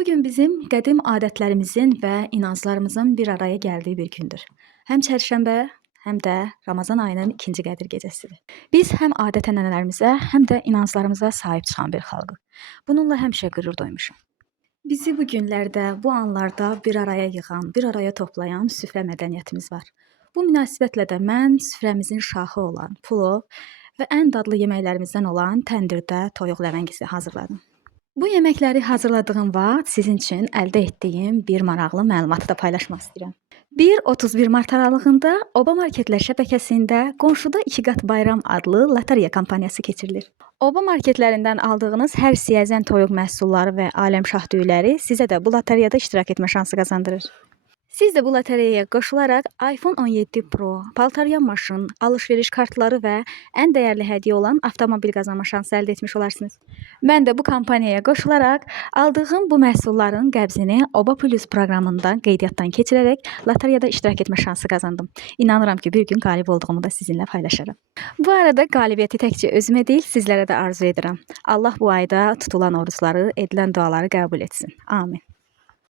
Bugün bizim qədim adətlərimizin və inanclarımızın bir araya gəldiyi bir gündür. Həm çərşənbə, həm də Ramazan ayının ikinci Qədir gecəsidir. Biz həm adət-ənənələrimizə, həm də inanclarımıza sahib çıxan bir xalqıq. Bununla həmişə qürur duymuşam. Bizi bu günlərdə, bu anlarda bir araya yığan, bir araya toplayan süfrə mədəniyyətimiz var. Bu münasibətlə də mən süfrəmizin şahı olan plov və ən dadlı yeməklərimizdən olan təndirdə toyuq ləvəngisi hazırladım. Bu yeməkləri hazırladığım vaxt sizin üçün əldə etdiyim bir maraqlı məlumatı da paylaşmaq istəyirəm. 1-31 mart aralığında Oba Marketlər şəbəkəsində Qonşuda 2 qat bayram adlı lotereya kampaniyası keçirilir. Oba marketlərindən aldığınız hər siyəzən toyuq məhsulları və aləmşah düyüləri sizə də bu lotereyada iştirak etmə şansı qazandırır. Siz də bu lotereyaya qoşularaq iPhone 17 Pro, paltaryan maşın, alış-veriş kartları və ən dəyərli hədiyyə olan avtomobil qazanma şansı əldə etmiş olarsınız. Mən də bu kampaniyaya qoşularaq aldığım bu məhsulların qəbzini Oba Plus proqramından qeydiyyatdan keçirərək lotereyada iştirak etmə şansı qazandım. İnanıram ki, bir gün qalib olduğumu da sizinlə paylaşaram. Bu arada qalibiyyəti təkcə özümə deyil, sizlərə də arzu edirəm. Allah bu ayda tutulan orucları, edilən duaları qəbul etsin. Amin.